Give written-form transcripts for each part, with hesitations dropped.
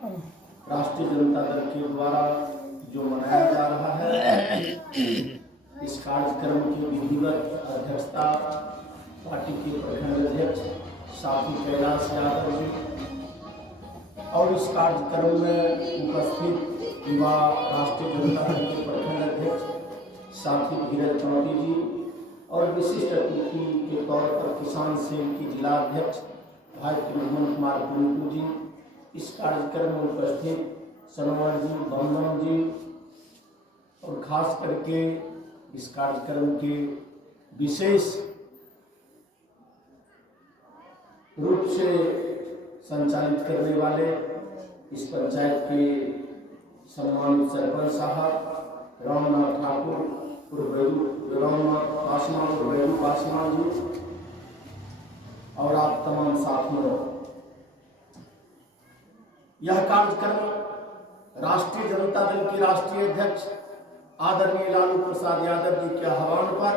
राष्ट्रीय जनता दल के द्वारा जो मनाया जा रहा है, इस कार्यक्रम की विधिवत अध्यक्षता पार्टी के प्रखंड अध्यक्ष साथी कैलाश यादव जी और इस कार्यक्रम में उपस्थित युवा राष्ट्रीय जनता दल के प्रखंड अध्यक्ष साथी धीरज चौटी जी और विशिष्ट अतिथि के तौर पर किसान सेल की जिला अध्यक्ष भाई मोहन कुमार पुनिकू जी, इस कार्यक्रम में उपस्थित सनोवर जी, बमन जी और खास करके इस कार्यक्रम के विशेष रूप से संचालित करने वाले इस पंचायत के सम्मानित सरपंच साहब रामनाथ ठाकुर रामनाथ पासवान जी और आप तमाम साथियों, यह कार्यक्रम राष्ट्रीय जनता दल के राष्ट्रीय अध्यक्ष आदरणीय लालू प्रसाद यादव जी के आह्वान पर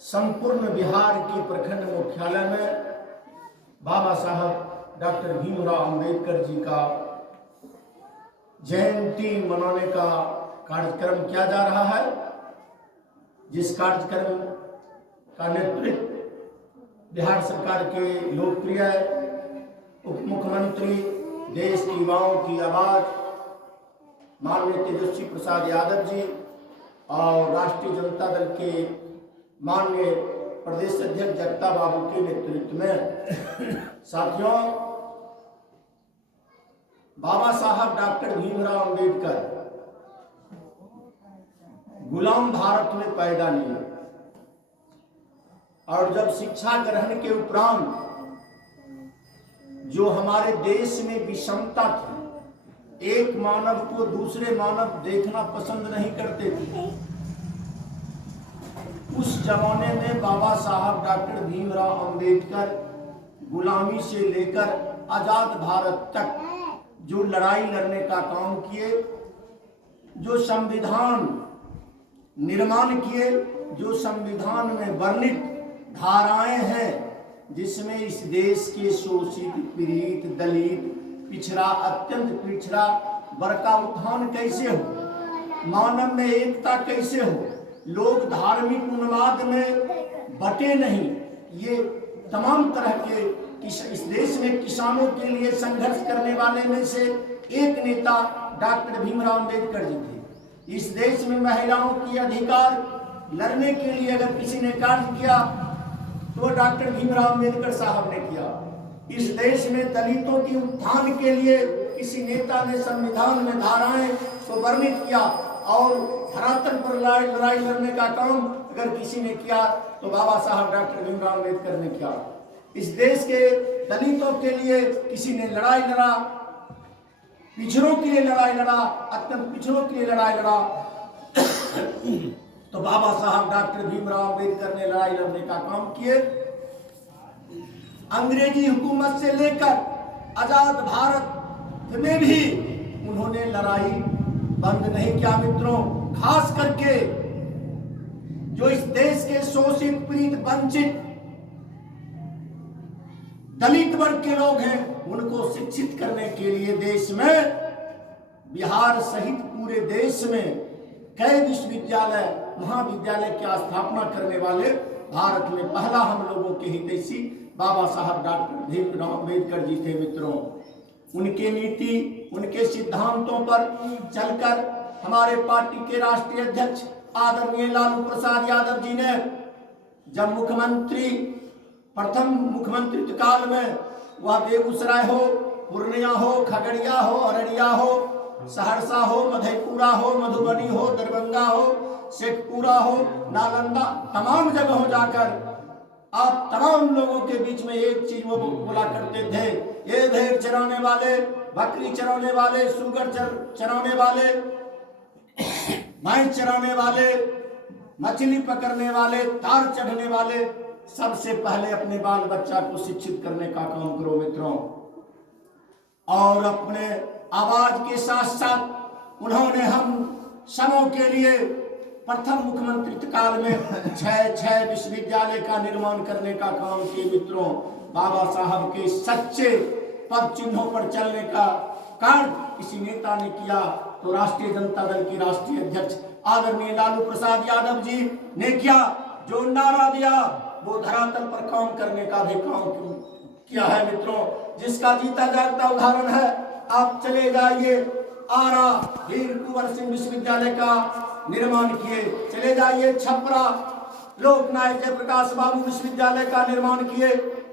संपूर्ण बिहार के प्रखंड मुख्यालय में बाबा साहब डॉक्टर भीमराव अंबेडकर जी का जयंती मनाने का कार्यक्रम किया जा रहा है, जिस कार्यक्रम का नेतृत्व बिहार सरकार के लोकप्रिय उप मुख्यमंत्री, देश के युवाओं की आवाज माननीय तेजस्वी प्रसाद यादव जी और राष्ट्रीय जनता दल के माननीय प्रदेश अध्यक्ष जगता बाबू के नेतृत्व में साथियों, बाबा साहब डॉक्टर भीमराव अंबेडकर गुलाम भारत में पैदा लिए और जब शिक्षा ग्रहण के उपरांत जो हमारे देश में विषमता थी, एक मानव को दूसरे मानव देखना पसंद नहीं करते थे, उस जमाने में बाबा साहब डॉक्टर भीमराव अंबेडकर गुलामी से लेकर आजाद भारत तक जो लड़ाई लड़ने का काम किए, जो संविधान निर्माण किए, जो संविधान में वर्णित धाराएं हैं जिसमें इस देश के शोषित, पीड़ित, दलित, पिछड़ा, अत्यंत पिछड़ा वर्ग का उत्थान कैसे हो, मानव में एकता कैसे हो, लोग धार्मिक उन्माद में बटे नहीं, ये तमाम तरह के इस देश में किसानों के लिए संघर्ष करने वाले में से एक नेता डॉक्टर भीमराव अंबेडकर जी थे। इस देश में महिलाओं की अधिकार लड़ने के लिए अगर किसी ने कार्य किया तो डॉक्टर भीमराव अंबेडकर साहब ने किया। इस देश में दलितों की उत्थान के लिए किसी नेता ने संविधान में धाराएं को वर्णित किया और धरातल पर लड़ाई लड़ने का काम अगर किसी ने किया तो बाबा साहब डॉक्टर भीमराव अंबेडकर ने किया। इस देश के दलितों के लिए किसी ने लड़ाई लड़ा, पिछड़ों के लिए लड़ाई लड़ा, अत्यंत पिछड़ों के लिए लड़ाई लड़ा तो बाबा साहब डॉक्टर भीमराव अंबेडकर ने लड़ाई लड़ने का काम किए। अंग्रेजी हुकूमत से लेकर आजाद भारत में भी उन्होंने लड़ाई बंद नहीं किया। मित्रों, खास करके जो इस देश के शोषित, पीड़ित, वंचित दलित वर्ग के लोग हैं, उनको शिक्षित करने के लिए देश में, बिहार सहित पूरे देश में कई विश्वविद्यालय, महाविद्यालय की स्थापना करने वाले भारत में पहला हम लोगों के हितैषी बाबा साहब डॉक्टर भीमराव अंबेडकर जी थे। मित्रों, उनके नीति, उनके सिद्धांतों पर चलकर हमारे पार्टी के राष्ट्रीय अध्यक्ष आदरणीय लालू प्रसाद यादव जी ने जब प्रथम मुख्यमंत्री काल में वह बेगूसराय हो, पूर्णिया हो, खगड़िया हो, अररिया हो, सहरसा हो, मधेपुरा हो, मधुबनी हो, दरभंगा हो, शेखपुरा हो, नालंदा, तमाम जगहों जाकर आप तमाम लोगों के बीच में एक चीज वो बोला करते थे, ये भेड़ चराने वाले, बकरी चराने वाले, सुगर चराने वाले, भैंस चराने वाले, मछली पकड़ने वाले, तार चढ़ने वाले, सबसे पहले अपने बाल बच्चा को शिक्षित करने का काम करो मित्रों। और अपने आवाज के साथ साथ उन्होंने हम सबों के लिए प्रथम मुख्यमंत्री काल में 6 विश्वविद्यालय का निर्माण करने का काम किए। मित्रों, बाबा साहब के सच्चे पद चिन्हों पर चलने का कार्य किसी नेता ने किया तो राष्ट्रीय जनता दल के राष्ट्रीय अध्यक्ष आदरणीय लालू प्रसाद यादव जी ने किया। जो नारा दिया वो धरातल पर काम करने का भी काम किया है मित्रों, जिसका जीता जागता उदाहरण है। आप चले जाइए आरा वीर कुंवर सिंह विश्वविद्यालय का निर्माण किए, चले जाइए छपरा लोकनायक जयप्रकाश बाबू विश्वविद्यालय का निर्माण किए,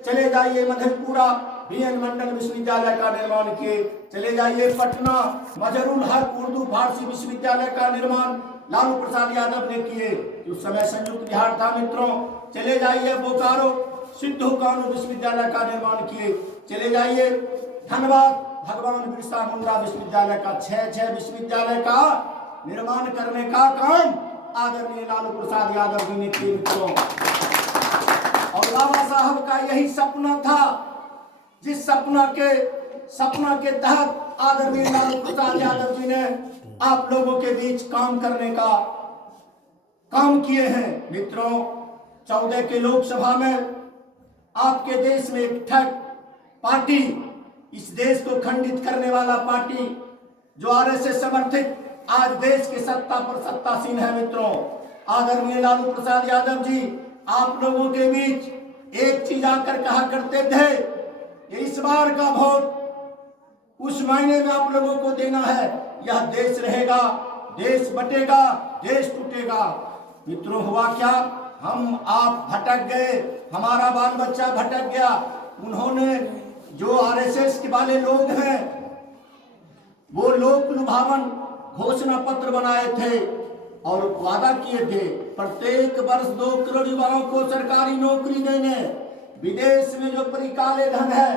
चले जाइए मधेपुरा बीएन मंडल विश्वविद्यालय का निर्माण किए, चले जाइए पटना मजरुल हक उर्दू फारसी विश्वविद्यालय का निर्माण लालू प्रसाद यादव ने किए, उस समय संयुक्त बिहार था मित्रों। चले जाइए बोकारो सिद्धू कानू विश्वविद्यालय का निर्माण किए, चले जाइए धनबाद भगवान बिरसा मुंडा विश्वविद्यालय का 6 विश्वविद्यालय का निर्माण करने का काम आदरणीय लालू प्रसाद यादव जी ने किए मित्रों। और बाबा साहब का यही सपना था, जिस सपना के तहत आदरणीय लालू प्रसाद यादव जी ने आप लोगों के बीच काम करने का काम किए हैं मित्रों। 14 के लोकसभा में आपके देश में एक ठग पार्टी, इस देश को खंडित करने वाला पार्टी जो आरएसएस समर्थित आज देश के सत्ता पर सत्तासीन है मित्रों। आदरणीय लालू प्रसाद यादव जी आप लोगों के बीच एक चीज आकर कहा करते थे, इस बार का वोट उस महीने में आप लोगों को देना है, यह देश रहेगा, देश बटेगा, देश टूटेगा। मित्रों हुआ क्या, हम आप भटक गए, हमारा बाल बच्चा भटक गया। उन्होंने जो आरएसएस के वाले लोग हैं वो लोक लुभावन घोषणा पत्र बनाए थे और वादा किए थे प्रत्येक वर्ष 2 करोड़ युवाओं को सरकारी नौकरी देने, विदेश में जो परिकाले धन है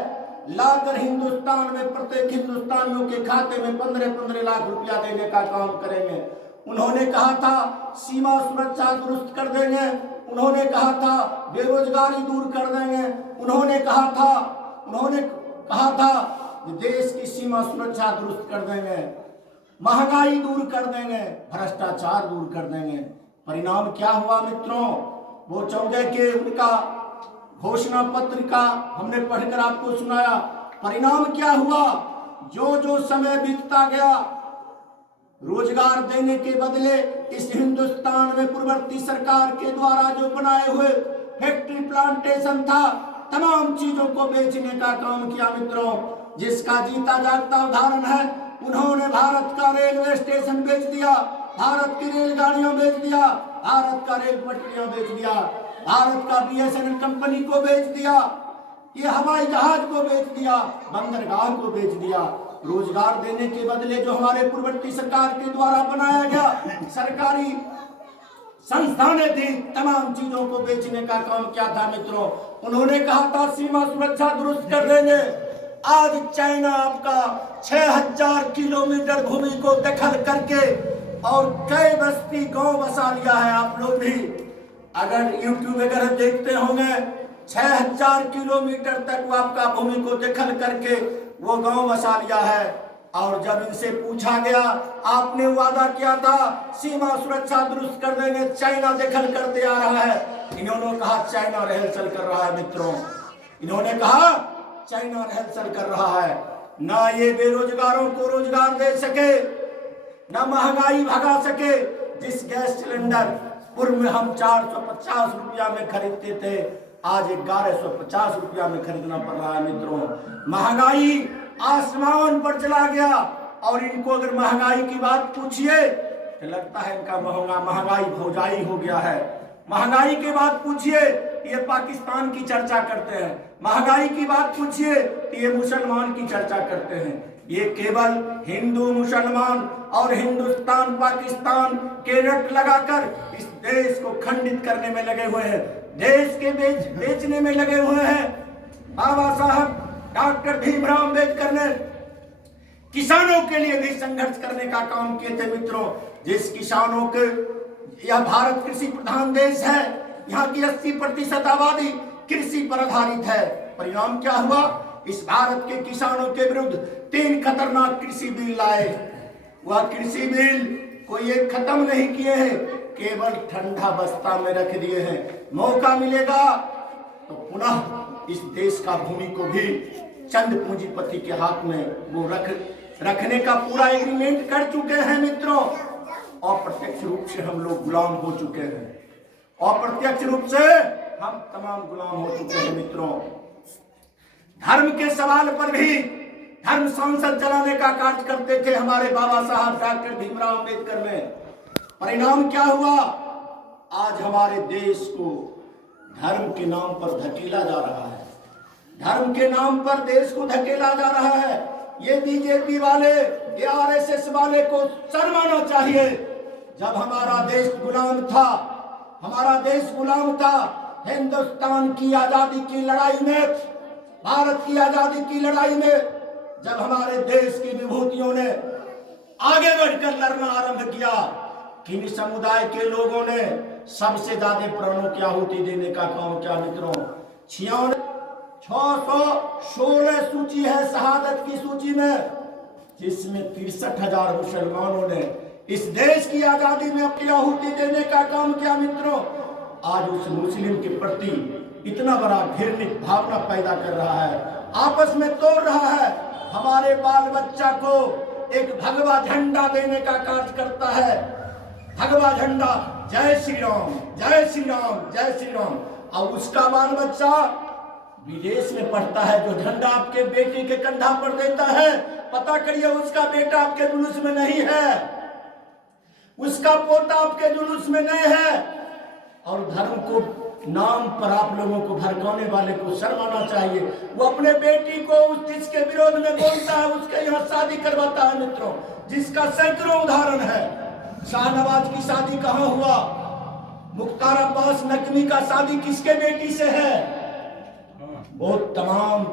लाकर हिंदुस्तान में प्रत्येक हिंदुस्तानियों के खाते में 15-15 लाख रुपया देने का काम करेंगे। उन्होंने कहा था सीमा सुरक्षा दुरुस्त कर देंगे, उन्होंने कहा था बेरोजगारी दूर कर देंगे, उन्होंने कहा था देश की सीमा सुरक्षा दुरुस्त कर देंगे, महंगाई दूर कर देंगे, भ्रष्टाचार दूर कर देंगे। परिणाम क्या हुआ मित्रों, वो 14 के उनका घोषणा पत्र का हमने पढ़कर आपको सुनाया। परिणाम क्या हुआ, जो जो समय बीतता गया रोजगार देने के बदले इस हिंदुस्तान में पूर्ववर्ती सरकार के द्वारा जो बनाए हुए फैक्ट्री प्लांटेशन था तमाम चीजों को बेचने का काम किया मित्रों। जिसका जीता जागता उदाहरण है, उन्होंने भारत का रेलवे स्टेशन बेच दिया, भारत की रेलगाड़ियां बेच दिया, भारत का रेल पटरियां बेच दिया, भारत का बीएसएनएल कंपनी को बेच दिया, ये हवाई जहाज को बेच दिया, बंदरगाह को बेच दिया। रोजगार देने के बदले जो हमारे पूर्ववर्ती सरकार के द्वारा बनाया गया सरकारी संस्थानें थी तमाम चीजों को बेचने का काम किया था मित्रों। उन्होंने कहा था सीमा सुरक्षा दुरुस्त कर देंगे। आज चाइना आपका 6000 किलोमीटर भूमि को दखल करके और कई बस्ती गांव बसा लिया है। आप लोग भी अगर यूट्यूब वगैरह देखते होंगे 6000 किलोमीटर तक वो आपका भूमि को दखल करके वो गांव बसा लिया है। और जब इनसे पूछा गया, आपने वादा किया था सीमा सुरक्षा दुरुस्त कर देंगे, चाइना दखल करते आ रहा है। इन्होंने कहा चाइना रहल कर रहा है मित्रों, इन्होंने कहा चाइना रहल कर रहा है। ना ये बेरोजगारों को रोजगार दे सके, ना महंगाई भगा सके। जिस गैस सिलेंडर पूर्व में हम 450 रुपया में खरीदते थे, आज 1150 रुपया में खरीदना पड़ रहा है मित्रों। महंगाई आसमान पर चला गया। और इनको अगर महंगाई की बात पूछिए तो लगता है इनका महंगाई भौजाई हो गया है। महंगाई की बात पूछिए ये पाकिस्तान की चर्चा करते हैं, महंगाई की बात पूछिए तो ये मुसलमान की चर्चा करते हैं। ये केवल हिंदू मुसलमान और हिंदुस्तान पाकिस्तान के रट लगाकर इस देश को खंडित करने में लगे हुए हैं, देश के बेचने में लगे हुए हैं। बाबा साहब डॉक्टर भीमराव अम्बेडकर ने किसानों के लिए भी संघर्ष करने का काम किए थे मित्रों। जिस किसानों के, यह भारत कृषि प्रधान देश है, यहाँ की 80% आबादी कृषि पर आधारित है। परिणाम क्या हुआ, इस भारत के किसानों के विरुद्ध 3 खतरनाक कृषि बिल लाए। वह कृषि बिल कोई एक खत्म नहीं किए हैं, केवल ठंडा बस्ता में रख दिए हैं। मौका मिलेगा तो पुनः इस देश का भूमि को भी चंद पूंजीपति के हाथ में वो रखने का पूरा एग्रीमेंट कर चुके हैं मित्रों। अप्रत्यक्ष रूप से हम लोग गुलाम हो चुके हैं, अप्रत्यक्ष रूप से हम तमाम गुलाम हो चुके हैं मित्रों। धर्म के सवाल पर भी धर्म संसद चलाने का कार्य करते थे हमारे बाबा साहब डॉक्टर भीमराव अंबेडकर में। परिणाम क्या हुआ? आज हमारे देश को धर्म के नाम पर धकेला जा रहा है, धर्म के नाम पर देश को धकेला जा रहा है। ये बीजेपी वाले, ये आरएसएस वाले को शर्म आना चाहिए। जब हमारा देश गुलाम था, हमारा देश गुलाम था, हिंदुस्तान की आजादी की लड़ाई में, भारत की आजादी की लड़ाई में जब हमारे देश की विभूतियों ने आगे बढ़कर लड़ना आरंभ किया, किन समुदाय के लोगों ने सबसे ज्यादा प्राणों की आहुति देने का काम किया मित्रों? 616 सूची है शहादत की सूची में, जिसमें 63,000 मुसलमानों ने इस देश की आजादी में अपनी आहुति देने का काम किया मित्रों। आज उस मुस्लिम के प्रति इतना बड़ा घृणित भावना पैदा कर रहा है, आपस में तोड़ रहा है। हमारे बाल बच्चा को एक भगवा झंडा देने का कार्य करता है, भगवा झंडा, जय श्री राम, जय श्री राम, जय श्री राम। और उसका बाल बच्चा विदेश में पढ़ता है, जो झंडा आपके बेटे के कंधा पर देता है, पता करिए उसका बेटा आपके जुलूस में नहीं है, उसका पोता आपके जुलूस में नहीं है। और धर्म को नाम पर आप लोगों को भड़काने वाले को शर्म आना चाहिए। वो अपने बेटी को उस जिसके विरोध में बोलता है, उसके यहाँ शादी करवाता है मित्रों, जिसका सैकड़ों उदाहरण है। शाहनवाज की शादी कहाँ हुआ? मुख्तार अब्बास नकवी का शादी किसके बेटी से है? बहुत तमाम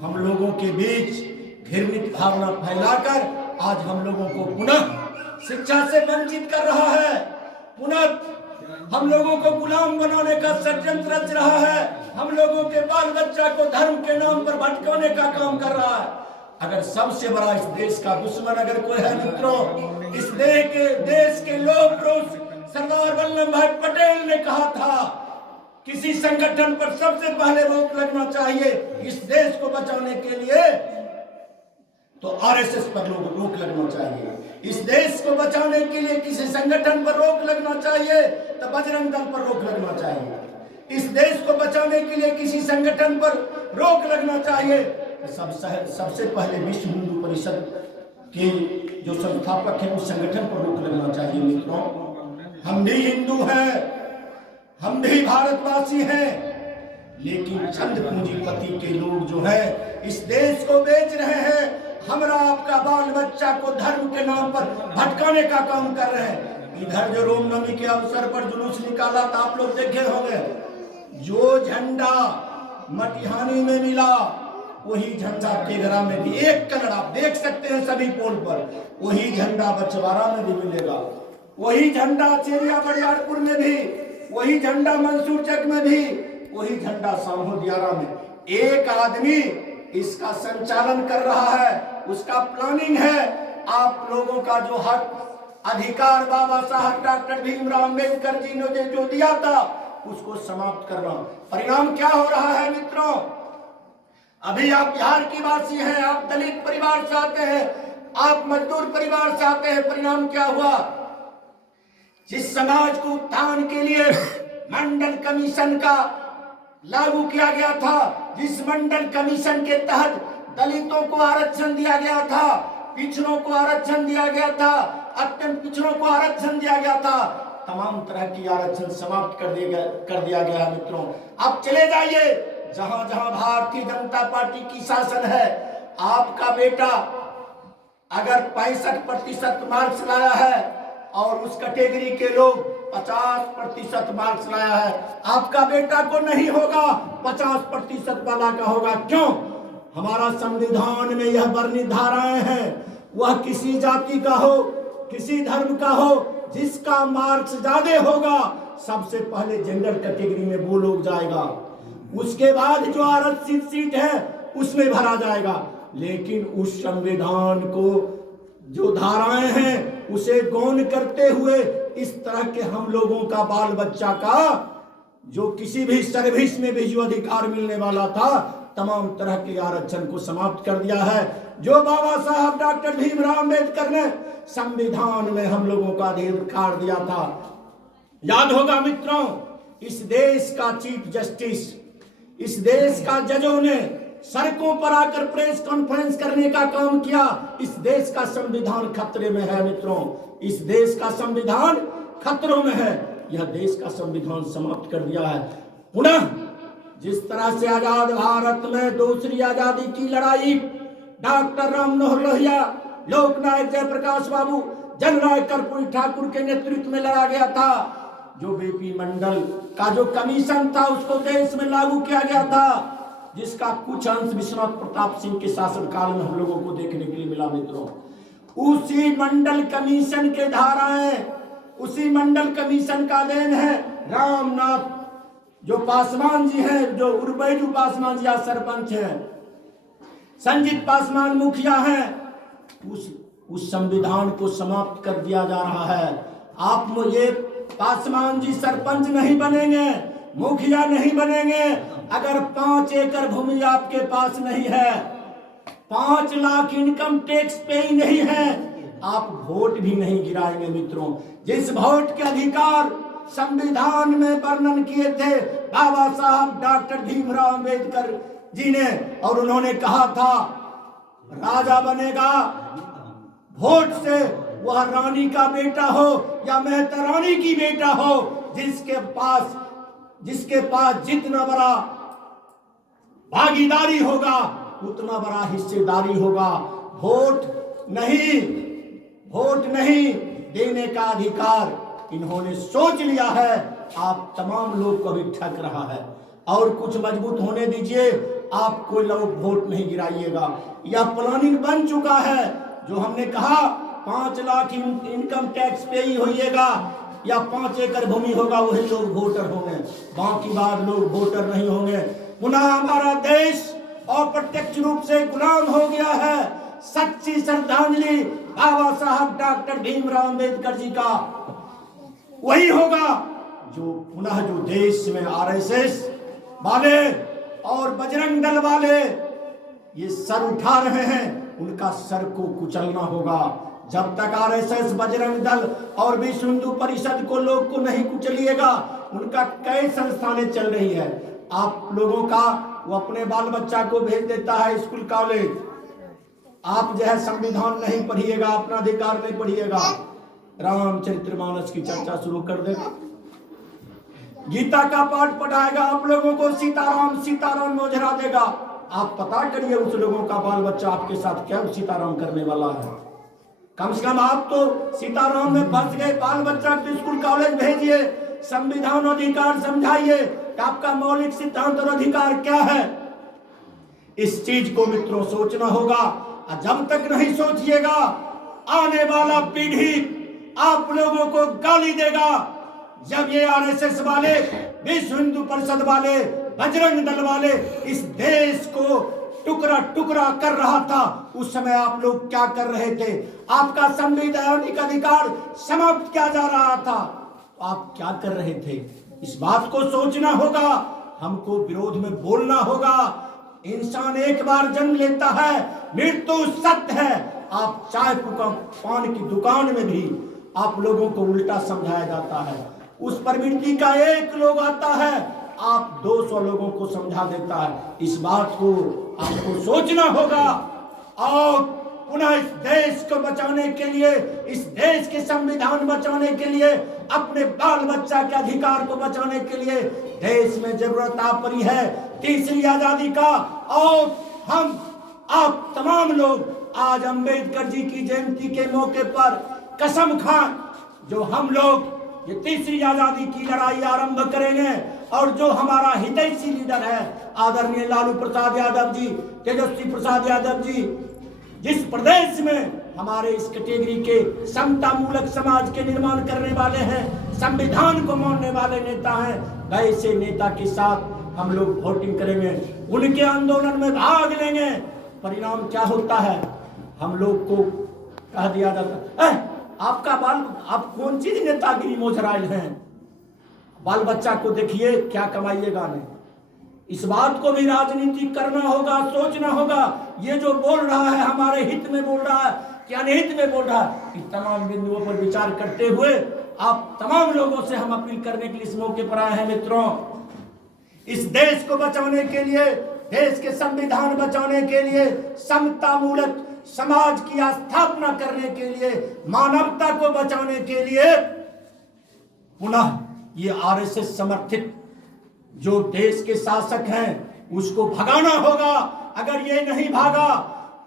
हम लोगों के बीच घृणित भावना फैलाकर आज हम लोगों को पुनः शिक्षा से वंचित कर रहा है, पुनः हम लोगों को गुलाम बनाने का षड्यंत्र रच रहा है, हम लोगों के बाल बच्चा को धर्म के नाम पर भटकाने का काम कर रहा है। अगर सबसे बड़ा इस देश का दुश्मन अगर कोई है मित्रों, इस देश के लोग पुरुष सरदार वल्लभ भाई पटेल ने कहा था, किसी संगठन पर सबसे पहले रोक लगना चाहिए इस देश को बचाने के लिए, तो आरएसएस पर रोक लगना चाहिए। इस देश को बचाने के लिए किसी संगठन पर रोक लगना चाहिए तो बजरंग दल पर रोक लगना चाहिए। इस देश को बचाने के लिए किसी संगठन पर रोक लगना चाहिए तो सबसे पहले विश्व हिंदू परिषद के जो संस्थापक हैं उस संगठन पर रोक लगना चाहिए मित्रों। हम भी हिंदू हैं, हम भी भारतवासी हैं, लेकिन चंद पूंजीपति के लोग जो है इस देश को बेच रहे हैं, हमारा आपका बाल बच्चा को धर्म के नाम पर भटकाने का काम कर रहे हैं। इधर जो रामनवमी के अवसर पर जुलूस निकाला था, आप लोग देखे होंगे, जो झंडा मटिहानी में मिला वही झंडा तेघरा में भी, एक कलर आप देख सकते हैं सभी पोल पर, वही झंडा बछवाड़ा में भी मिलेगा, वही झंडा चेरिया बरियारपुर में भी, वही झंडा मंसूर चक में भी, वही झंडा सामो दियारा में। एक आदमी इसका संचालन कर रहा है, उसका प्लानिंग है। आप लोगों का जो हक अधिकार बाबा साहब डॉक्टर भीमराव अंबेडकर जी ने जो दिया था उसको समाप्त करना। परिणाम क्या हो रहा है मित्रों? अभी आप बिहार की वासी हैं, आप दलित परिवार से आते हैं, आप मजदूर परिवार से आते हैं, परिणाम क्या हुआ? जिस समाज को उत्थान के लिए मंडल कमीशन का लागू किया गया था, जिस मंडल कमीशन के तहत दलितों को आरक्षण दिया गया था, पिछड़ों को आरक्षण दिया गया था, अत्यंत पिछड़ों को आरक्षण दिया गया था, तमाम तरह की आरक्षण समाप्त कर दिया गया है मित्रों। अब चले जाइए जहां जहां भारतीय जनता पार्टी की शासन है, आपका बेटा अगर 65% मार्क्स लाया है और उस कैटेगरी के लोग 50% मार्क्स लाया है, आपका बेटा को नहीं होगा, 50% वाला का होगा। क्यों? हमारा संविधान में यह वर्णित धाराएं हैं, वह किसी जाति का हो, किसी धर्म का हो, जिसका मार्क्स ज्यादा होगा सबसे पहले जनरल कैटेगरी में वो लोग जाएगा, उसके बाद जो आरक्षित सीट है उसमें भरा जाएगा। लेकिन उस संविधान को जो धाराएं हैं उसे गौण करते हुए इस तरह के हम लोगों का बाल बच्चा का जो किसी भी सर्विस में भी जो अधिकार मिलने वाला था, तमाम तरह के आरक्षण को समाप्त कर दिया है। जो बाबा साहब डॉक्टर भीमराव अंबेडकर ने संविधान में हम लोगों का अधिकार दिया था। याद होगा मित्रों, इस देश का चीफ जस्टिस, इस देश का जजों ने सड़कों पर आकर प्रेस कॉन्फ्रेंस करने का काम किया। इस देश का संविधान खतरे में है मित्रों, इस देश का संविधान खतरों में है। यह देश का संविधान समाप्त कर दिया है। पुनः जिस तरह से आजाद भारत में दूसरी आजादी की लड़ाई डॉक्टर राम मनोहर लोहिया, लोकनायक जयप्रकाश बाबू, जननायक कर्पूरी ठाकुर के नेतृत्व में लड़ा गया था, जो बीपी मंडल का जो कमीशन था उसको देश में लागू किया गया था, जिसका कुछ अंश विश्वनाथ प्रताप सिंह के शासनकाल में हम लोगों को देखने के लिए मिला मित्रों। उसी मंडल कमीशन के धाराएं, उसी मंडल कमीशन का देन है रामनाथ जो पासवान जी हैं, जो उर्वैजू पासवान जी आज सरपंच हैं, संजीत पासवान मुखिया हैं। उस संविधान को समाप्त कर दिया जा रहा है। आप ये पासवान जी सरपंच नहीं बनेंगे, मुखिया नहीं बनेंगे अगर 5 एकड़ भूमि आपके पास नहीं है, 5 लाख इनकम टैक्स पे ही नहीं है, आप वोट भी नहीं गिराएंगे मित्रों। जिस वोट के अधिकार संविधान में वर्णन किए थे बाबा साहब डॉक्टर भीमराव अंबेडकर जी ने, और उन्होंने कहा था राजा बनेगा वोट से, वह रानी का बेटा हो या मेहता रानी की बेटा हो, जिसके पास जितना बड़ा भागीदारी होगा उतना बड़ा हिस्सेदारी होगा। वोट नहीं देने का अधिकार इन्होंने सोच लिया है। आप तमाम लोग को भी ठग रहा है, और कुछ मजबूत होने दीजिए, आप कोई लोग वोट नहीं गिराइएगा। यह प्लानिंग बन चुका है। जो हमने कहा 5 लाख इनकम टैक्स पे ही होइएगा या 5 एकड़ भूमि होगा, वही लोग वोटर होंगे, बाकी बाद लोग वोटर नहीं होंगे। पुनः हमारा देश अप्रत्यक्ष रूप से गुलाम हो गया है। सच्ची श्रद्धांजलि बाबा साहब डॉक्टर भीमराव अंबेडकर जी का वही होगा जो पुनः जो देश में आरएसएस वाले और बजरंग दल वाले ये सर उठा रहे हैं, उनका सर को कुचलना होगा। जब तक आरएसएस, बजरंग दल और विश्व हिंदू परिषद को लोग को नहीं कुचलिएगा, उनका कई संस्थानें चल रही है। आप लोगों का वो अपने बाल बच्चा को भेज देता है स्कूल कॉलेज, आप जो है संविधान नहीं पढ़िएगा, अपना अधिकार नहीं पढ़िएगा, रामचरितमानस की चर्चा शुरू कर देगा, गीता का पाठ पढ़ाएगा, आप लोगों को सीताराम सीताराम मोजरा देगा। आप पता करिए उस लोगों का बाल बच्चा आपके साथ क्या सीताराम करने वाला है। कम से कम आप तो सीताराम में फंस गए, बाल बच्चा को स्कूल कॉलेज भेजिए, संविधान अधिकार समझाइए कि आपका मौलिक सिद्धांत और अधिकार क्या है। इस चीज को मित्रों सोचना होगा। जब तक नहीं सोचिएगा, आने वाला पीढ़ी आप लोगों को गाली देगा। जब ये आरएसएस वाले, विश्व हिंदू परिषद वाले, बजरंग दल वाले इस देश को टुकड़ा टुकड़ा कर रहा था, उस समय आप लोग क्या कर रहे थे? आपका संवैधानिक अधिकार समाप्त किया जा रहा था, आप क्या कर रहे थे? इस बात को सोचना होगा, हमको विरोध में बोलना होगा। इंसान एक बार जन्म लेता है, मृत्यु सत्य है। आप चाय पान की दुकान में भी आप लोगों को उल्टा समझाया जाता है। उस प्रवृत्ति का एक लोग आता है, आप 200 लोगों को समझा देता है। इस बात को आपको सोचना होगा और पुनः इस देश को बचाने के लिए, इस देश के संविधान बचाने के लिए, अपने बाल बच्चा के अधिकार को बचाने के लिए देश में जरूरत आ पड़ी है तीसरी आजादी का। और हम आप तमाम लोग आज अंबेडकर जी की जयंती के मौके पर कसम खां, जो हम लोग ये तीसरी आजादी की लड़ाई आरंभ करेंगे और जो हमारा हितैषी लीडर है आदरणीय लालू प्रसाद यादव जी, तेजस्वी प्रसाद यादव जी, जिस प्रदेश में हमारे इस कैटेगरी के समता मूलक समाज के निर्माण करने वाले हैं, संविधान को मानने वाले नेता हैं, वैसे नेता के साथ हम लोग वोटिंग करेंगे, उनके आंदोलन में भाग लेंगे। परिणाम क्या होता है? हम लोग को कह दिया जाता है आपका बाल, आप कौन चीज नेतागिरी मोजराइल हैं, बाल बच्चा को देखिए क्या कमाइएगा नहीं। इस बात को भी राजनीति करना होगा, सोचना होगा। ये जो बोल रहा है हमारे हित में बोल रहा है कि अनहित में बोल रहा है, इन तमाम बिंदुओं पर विचार करते हुए आप तमाम लोगों से हम अपील करने के लिए इस मौके पर आए हैं। मित्रों, इस देश को बचाने के लिए, देश के संविधान बचाने के लिए, समतामूलक समाज की स्थापना करने के लिए, मानवता को बचाने के लिए पुनः ये आरएसएस समर्थित जो देश के शासक हैं उसको भगाना होगा। अगर ये नहीं भागा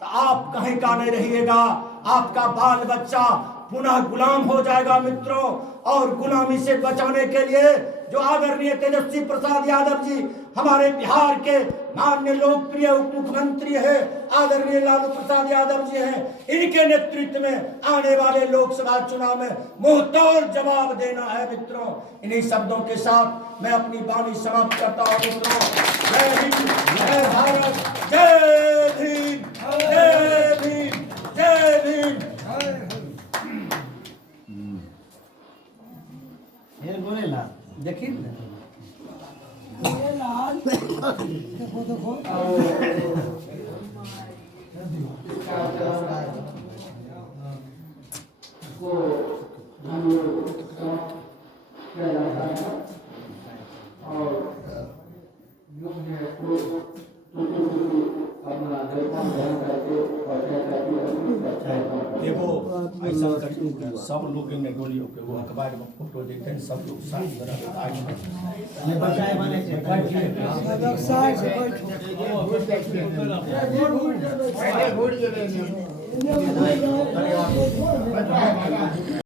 तो आप कहीं का नहीं रहिएगा, आपका बाल बच्चा पुनः गुलाम हो जाएगा। मित्रों, और गुलामी से बचाने के लिए जो आदरणीय तेजस्वी प्रसाद यादव जी हमारे बिहार के माननीय लोकप्रिय उप मुख्यमंत्री है, आदरणीय लालू प्रसाद यादव जी हैं, इनके नेतृत्व में आने वाले लोकसभा चुनाव में मुंहतोड़ जवाब देना है। मित्रों, इन्हीं शब्दों के साथ मैं अपनी वाणी समाप्त करता हूँ। मित्रों, जय हिंद, जय भारत, जय भीम, जय भीम, जय भीम। बोले ला देखिए देखो देखो देखो ऐसा करके सब लोग में गोली होके वो अखबार में फोटो देखते हैं, सब लोग साथ बना